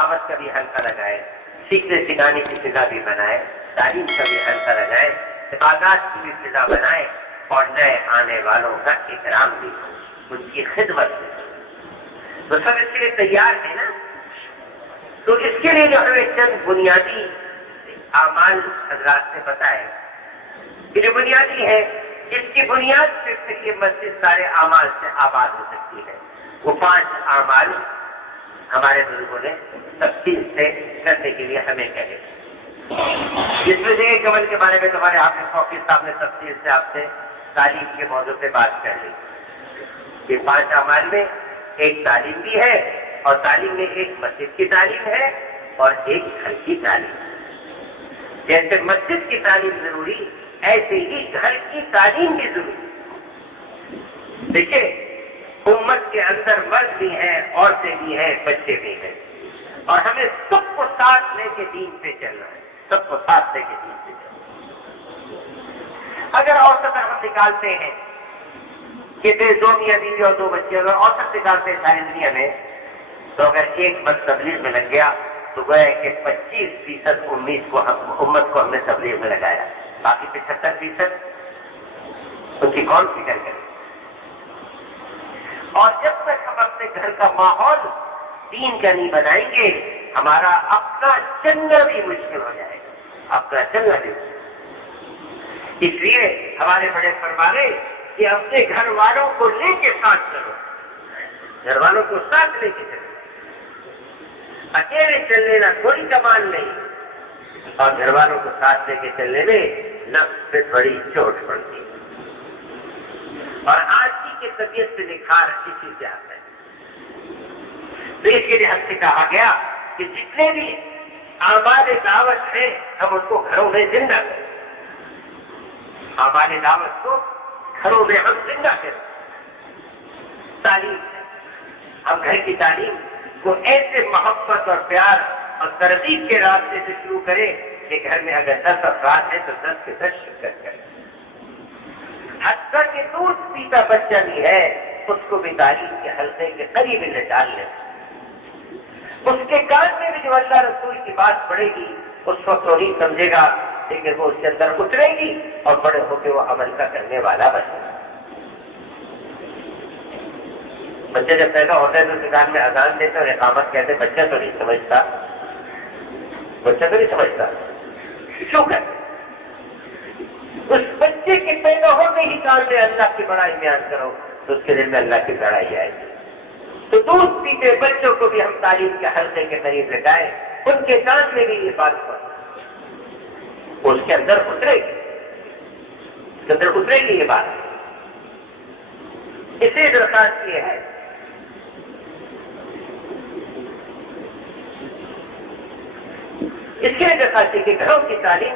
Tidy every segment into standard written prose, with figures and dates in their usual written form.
دعوت کا بھی حلقہ لگائے، سیکھنے سکھانے کی فضا بھی بنائے، تعلیم کا بھی حلقہ لگائے، عبادات کی بھی فضا بنائے، اور نئے آنے والوں کا اکرام بھی ہو، ان کی خدمت بھی ہو۔ تو سب اس کے لیے تیار ہے نا؟ تو اس کے لیے جو ہمیں چند بنیادی اعمال حضرات نے بتائے کہ جو بنیادی ہے، جس کی بنیاد سے پھر یہ مسجد سارے اعمال سے آباد ہو سکتی ہے، وہ 5 اعمال ہمارے بزرگوں نے تفصیل سے کرنے کے لیے ہمیں کہے۔ جس میں سے ایک عمل کے بارے میں تمہارے حافظ فوقی صاحب نے تفصیل سے آپ سے تعلیم کے موضوع پہ بات کر لی۔ یہ 5 اعمال میں ایک تعلیم بھی ہے، اور تعلیم میں ایک مسجد کی تعلیم ہے اور ایک گھر کی تعلیم۔ جیسے مسجد کی تعلیم ضروری، ایسے ہی گھر کی تعلیم بھی ضروری۔ دیکھیں، امت کے اندر مرد بھی ہیں، عورتیں بھی ہیں، بچے بھی ہیں، اور ہمیں سب کو ساتھ لے کے دین پہ چلنا ہے، سب کو ساتھ لے کے دین پہ چلنا ہے۔ اگر اوسط ہم نکالتے ہیں کہ 2 میاں بیوی اور 2 بچے، اگر اوسط نکالتے ہیں ساری دنیا میں، تو اگر ایک مرد تبلیغ میں لگ گیا تو گویا کہ 25% امت کو ہم نے تبلیغ میں لگایا، باقی 75% ان کی کون فکر کرے؟ اور جب تک ہم اپنے گھر کا ماحول دین کا نہیں بنائیں گے، ہمارا اپنا چلنا بھی مشکل ہو جائے گا، اپنا چلنا بھی مشکل۔ اس لیے ہمارے بڑے فرمانے کہ اپنے گھر والوں کو لے کے ساتھ چلو، گھر والوں کو ساتھ لے کے چلو، اکیلے چل لینا کوئی کمال نہیں، اور گھر والوں کو ساتھ لے کے چلنے میں نفس پہ بڑی چوٹ پڑتی ہے، اور آج کی طبیعت سے نکھار اسی سے آتا ہے۔ تو اس کے لیے ہم سے کہا گیا کہ جتنے بھی اعمال دعوت ہیں ہم ان کو گھروں میں زندہ کریں، اعمال دعوت کو گھروں میں ہم زندہ کریں۔ تعلیم، ہم گھر کی تعلیم کو ایسے محبت اور پیار اور ترغیب کے راستے سے شروع کریں کہ گھر میں اگر 10 افراد ہیں تو 10 کے 10 شرکت کریں۔ حتیٰ کہ دودھ پیتا بچہ بھی ہے، اس کو بھی تعلیم کے حلقے کے قریب لے ڈال لیں، اس کے کان میں بھی جو اللہ رسول کی بات پڑے گی اس وقت وہ نہیں سمجھے گا، لیکن وہ اس کے اندر اترے گی اور بڑے ہو کے وہ عمل کا کرنے والا بنے گا۔ بچہ جب پیدا ہوتا ہے تو دکان میں اذان دیتے اور اقامت کہتے، بچہ تو نہیں سمجھتا، بچہ تو نہیں سمجھتا، کیوں کرتے؟ اس بچے کے پیدا ہونے ہی کان میں اللہ کی بڑائی بیان کرو تو اس کے دل میں اللہ کی بڑائی آئے گی۔ تو دودھ پیتے بچوں کو بھی ہم تعلیم کے حلقے کے قریب لگائیں، ان کے کان میں بھی یہ بات پڑے، اس کے اندر اترے گی، اس کے اندر اترے گی یہ بات۔ اسی درخواست یہ ہے اس کے درخواست کہ گھروں کی تعلیم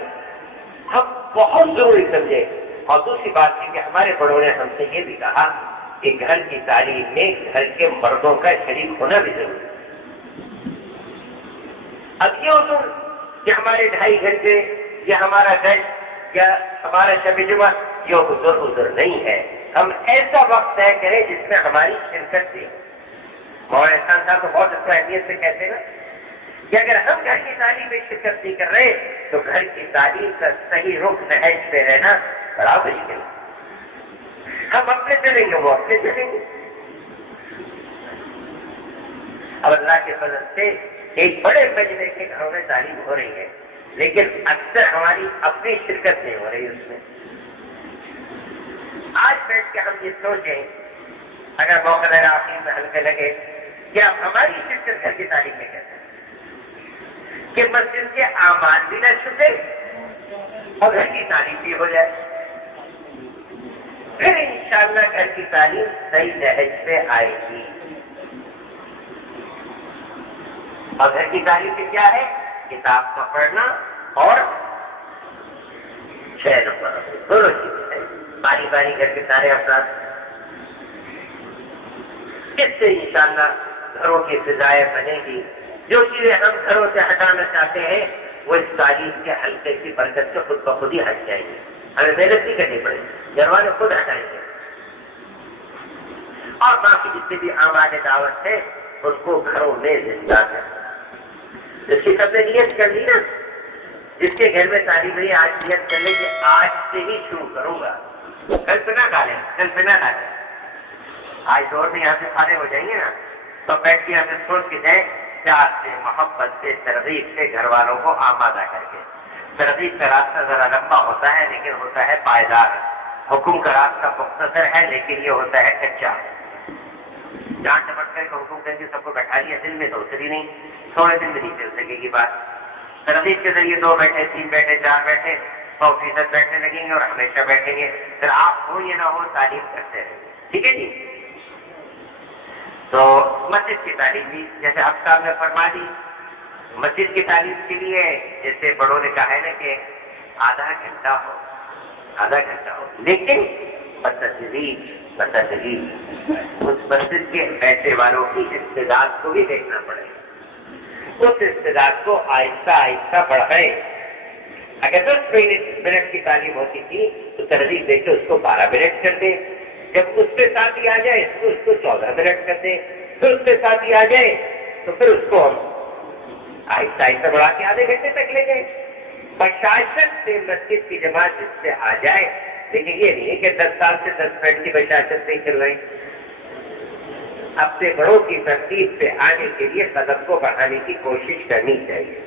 ہم بہت ضروری سمجھے، اور دوسری بات ہے کہ ہمارے بڑوں نے ہم سے یہ بھی کہا کہ گھر کی تعلیم میں گھر کے مردوں کا شریک ہونا بھی ضروری ہے۔ اب یہ اصول کہ ہمارے 2.5 گھنٹے یا ہمارا گھنٹ یا ہمارا شب جمعہ یہ عذر نہیں ہے، ہم ایسا وقت طے کریں جس میں ہماری شرکت بھی ہو۔ مولانا احسان صاحب تو بہت اس کو اہمیت سے کہتے ہیں نا کہ اگر ہم گھر کی تعلیم میں شرکت نہیں کر رہے تو گھر کی تعلیم کا صحیح رخ نہج پہ رہنا بڑا مشکل ہے۔ ہم اپنے چلیں گے، وہ اپنے چلیں گے۔ اب اللہ کے فضل سے ایک بڑے مجمع کے گھروں میں تعلیم ہو رہی ہے، لیکن اکثر ہماری اپنی شرکت نہیں ہو رہی اس میں۔ آج بیٹھ کے ہم یہ سوچیں، اگر موقع آخر میں ہلکے لگے، کیا ہماری شرکت گھر کی تعلیم میں کہتے ہیں کہ مسجد کے اعمال بھی نہ چھوٹے اور گھر کی تعلیم بھی ہو جائے، پھر انشاءاللہ گھر کی تعلیم صحیح نہج پہ آئے گی۔ اور گھر کی تعلیم میں کیا ہے؟ کتاب کا پڑھنا اور شعر پڑھنا، دونوں چیزیں ہیں۔ باری باری گھر کے سارے افراد، اس سے انشاءاللہ گھروں کی فضائیں بنے گی۔ جو چیزیں ہم گھروں سے ہٹانا چاہتے ہیں وہ اس تعلیم کے حلقے کی برکت سے خود بخود ہی ہٹ جائیں گے، ہمیں محنت نہیں کرنی پڑے گی، گھر والے خود ہٹائیں گے۔ اور باقی جتنے بھی اعمال دعوت ہے ان کو گھروں میں زندہ کریں، جس کی سب نے نیت کر لی نا، جس کے گھر میں تعلیم رہی آج نیت کر لے کہ آج سے ہی شروع کروں گا، کل پہ نہ ڈالیں، کل پہ نہ ڈالیں، آج دور میں یہاں سے فارغ ہو جائیں گے نا تو بیٹھ کے یہاں سے سوچ کے جائیں، پیار سے، محبت سے، ترغیب سے گھر والوں کو آمادہ کر کے۔ ترغیب کا راستہ ذرا لمبا ہوتا ہے لیکن ہوتا ہے پائیدار، حکم کا راستہ مختصر ہے لیکن یہ ہوتا ہے کچا۔ جان ٹپٹ کر کے حکم کر کے سب کو بیٹھا لیا، دل میں تو اتری نہیں، تھوڑے دن میں نہیں چل سکے گی بات۔ ترغیب کے ذریعے 2 بیٹھے، 3 بیٹھے، 4 بیٹھے، 100% بیٹھنے لگیں گے اور ہمیشہ بیٹھیں گے، پھر آپ ہو یا نہ ہو تعلیم کرتے رہیں، ٹھیک ہے جی۔ تو مسجد کی تعلیم بھی جیسے اب صاحب نے فرما دی، مسجد کی تعلیم کے لیے جیسے بڑوں نے کہا ہے نا کہ آدھا گھنٹہ ہو، لیکن بتدریج اس مسجد کے بیٹھنے والوں کی استعداد کو بھی دیکھنا پڑے گا، اس استعداد کو آہستہ آہستہ بڑھائے۔ اگر 10 منٹ کی تعلیم ہوتی تھی تو ترغیب دے کے اس کو 12 منٹ کر دے، جب اس کے ساتھ ہی آ جائے تو اس کو 14 منٹ کر دیں، پھر اس کے ساتھ ہی آ جائے تو پھر اس کو ہم آہستہ آہستہ بڑھا کے آدھے گھنٹے تک لے گئے۔ بشاشت سے مسجد کی جماعت جس سے آ جائے، لیکن یہ نہیں ہے کہ 10 سال سے 10 منٹ کی بشاشت سے چل رہے، اپنے بڑوں کی ترتیب سے آنے کے لیے قدم کو بڑھانے کی کوشش کرنی چاہیے۔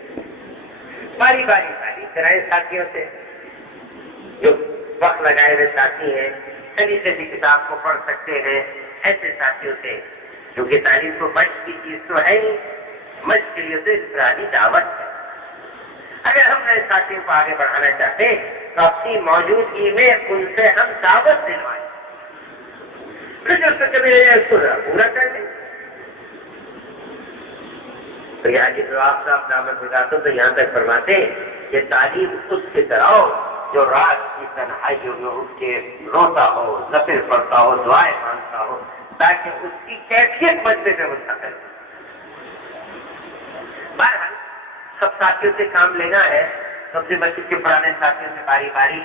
باری باری تعلیم کرائے ساتھیوں سے، جو وقت لگائے ہوئے ساتھی ہیں، کہیں سے بھی کتاب کو پڑھ سکتے ہیں، ایسے ساتھیوں سے، کیونکہ تعلیم تو مشق کی چیز تو ہے ہی، مشق کے لیے تو انفرادی دعوت ہے۔ اگر ہم نئے ساتھیوں کو آگے بڑھانا چاہتے ہیں تو اپنی موجودگی میں ان سے ہم دعوت دلوائیں، پھر جو کبھی اس کو پورا کر دیں۔ تو یہاں کے جواب صاحب دامت بتاتے تو یہاں تک فرماتے ہیں کہ تعلیم اس کی طرح ہو جو رات کی تنہائیوں میں اٹھ کے روتا ہو، نفل پڑھتا ہو، دعائیں مانگتا ہو، تاکہ اس کی کیفیت بچنے میں منتقل ہو۔ بہرحال سب ساتھیوں سے کام لینا ہے، سب سے مسجد کے پرانے ساتھیوں سے باری باری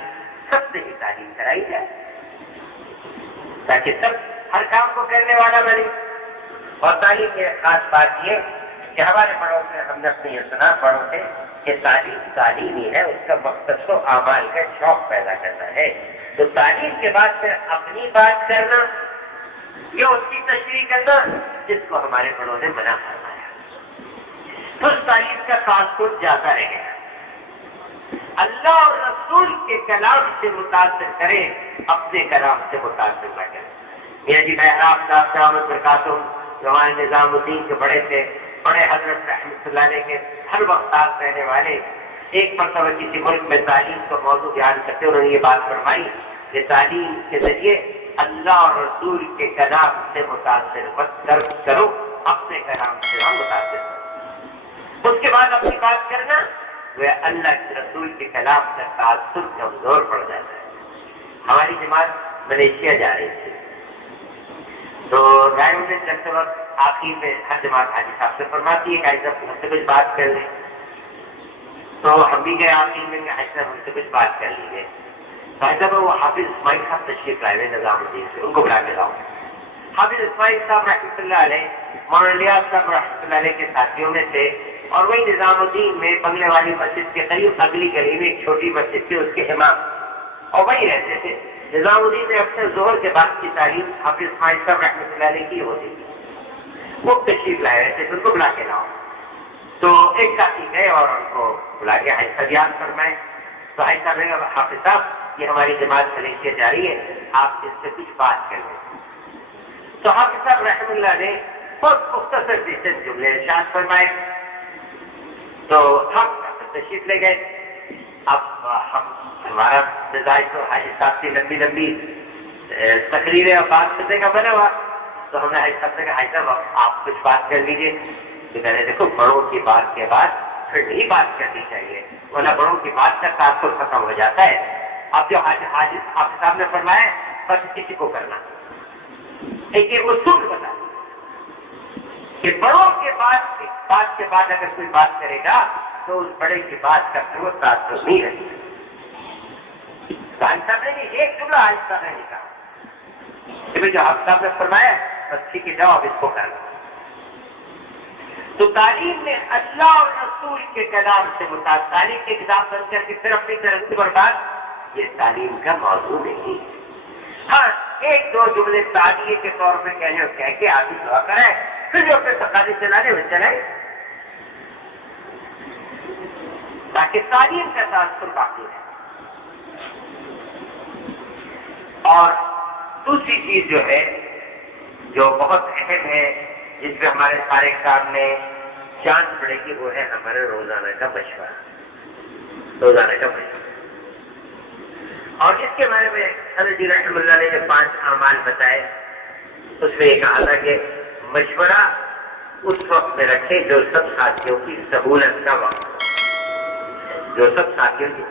سب سے ہی تعلیم کرائی جائے، تاکہ سب ہر کام کو کرنے والا بنے۔ اور تعلیم کی خاص بات یہ کہ ہمارے بڑوں سے ہم نے اپنی یہ سنا بڑوں سے کہ تعلیم ہی ہے، اس کا مقصد تو اعمال کا شوق پیدا کرنا ہے۔ تو تعلیم کے بعد پھر اپنی بات کرنا یا اس کی تشریح کرنا جس کو ہمارے بڑوں نے منع فرمایا، تو اس تعلیم کا تعلق جاتا رہے گا۔ اللہ اور رسول کے کلام سے متاثر کریں، اپنے کلام سے متاثر نہ کریں۔ میاں جی محراب صاحب دامت برکاتہ ہمارے نظام الدین کے بڑے تھے، بڑے حضرت رحمۃ اللہ علیہ کے ہر وقت ساتھ رہنے والے، ایک مرتبہ کسی ملک میں تعلیم کا موضوع بیان کرتے انہوں نے یہ بات فرمائی کہ تعلیم کے ذریعے اللہ اور رسول کے کلام سے متاثر مت کرو، اپنے کلام سے ہم متاثر کرو۔ اس کے بعد اپنی بات کرنا وہ اللہ کے رسول کے کلام کا تاثر کمزور پڑ جاتا ہے۔ ہماری جماعت ملیشیا جا رہی تھی تو گائے میں چلتے وقت آخر میں ہر جماعت حاجی صاحب سے فرماتی ہے کہ حاجی صاحب ہم سے کچھ بات کر لیں، تو ہم بھی گئے آخر میں کہ حاجی صاحب ہم سے کچھ بات کر لیجیے۔ حاجی صاحب وہ حافظ اسماعیل صاحب تشریف لائے ہوئے نظام الدین سے، ان کو بلا کے لاؤ۔ حافظ اسماعیل صاحب رحمۃ اللہ علیہ مولانا الیاس صاحب رحمۃ اللہ علیہ کے ساتھیوں میں تھے، اور وہی نظام الدین میں بنگلے والی مسجد کے قریب اگلی گلی میں ایک چھوٹی مسجد تھی، اس کے امام اور وہی رہتے تھے۔ نظام الدین میں اکثر ظہر کے بعد کی تعلیم حافظ اسماعیل صاحب رحمۃ اللہ علیہ کی ہوتی تھی، وہ تشریف لائے رہتے تھے، ان کو بلا کے لاؤ۔ تو ایک ساتھی گئے اور ان کو بلا کے حج کا یاد فرمائے، تو حج صاحب نے کہا حافظ صاحب یہ ہماری جماعت ملیشیا جا رہی ہے، آپ اس سے کچھ بات کر لیں۔ تو حافظ صاحب رحمۃ اللہ نے بہت مختصر سے جملے ارشاد فرمائے، تو ہم تشریف لے گئے۔ اب ہمارا مزاج تو حاجی صاحب کی لمبی لمبی تقریریں اور بات کرنے کا بنا ہوا، تو ہم نے حاجی صاحب سے کہا حاجی صاحب آپ کچھ بات کر لیجیے۔ تو میں نے دیکھو بڑوں کی بات کے بعد پھر نہیں بات کرنی چاہیے، ورنہ بڑوں کی بات کا تاثر ختم ہو جاتا ہے۔ اب جو حاجی صاحب نے فرمایا بس کسی کو کرنا، ایک یہ اصول بتا کہ بڑوں کے بات کے بعد اگر کوئی بات کرے گا تو اس بڑے کی بات کا وہ تاثر نہیں رہے گا۔ صاحب نے ایک جملہ آہستہ نے کہا کہ جو حافظ صاحب نے فرمایا بس ٹھیک ہے جاؤ اب اس کو کرنا۔ تو تعلیم میں اللہ اور رسول کے کلام سے متعلق تعلیم کے کتاب بن کر کے صرف اپنی ترقی برباد، یہ تعلیم کا موضوع نہیں۔ ہاں ایک دو جملے تعلیے کے طور پہ کہہ کے آدمی دعا کرائے، پھر جو اپنے تقاضے چلانے میں چلائے، تاکہ تعلیم کا تاثر باقی رہے۔ اور دوسری چیز جو ہے جو بہت اہم ہے، جس پہ ہمارے سارے کام میں جان پڑے گی، وہ ہے ہمارا روزانہ کا مشورہ، روزانہ کا مشورہ۔ اور اس کے بارے میں حضرت جی رحمۃ اللہ نے جو 5 اعمال بتائے، اس میں یہ کہا تھا کہ مشورہ اس وقت میں رکھے جو سب ساتھیوں کی سہولت کا وقت، جو سب ساتھیوں کی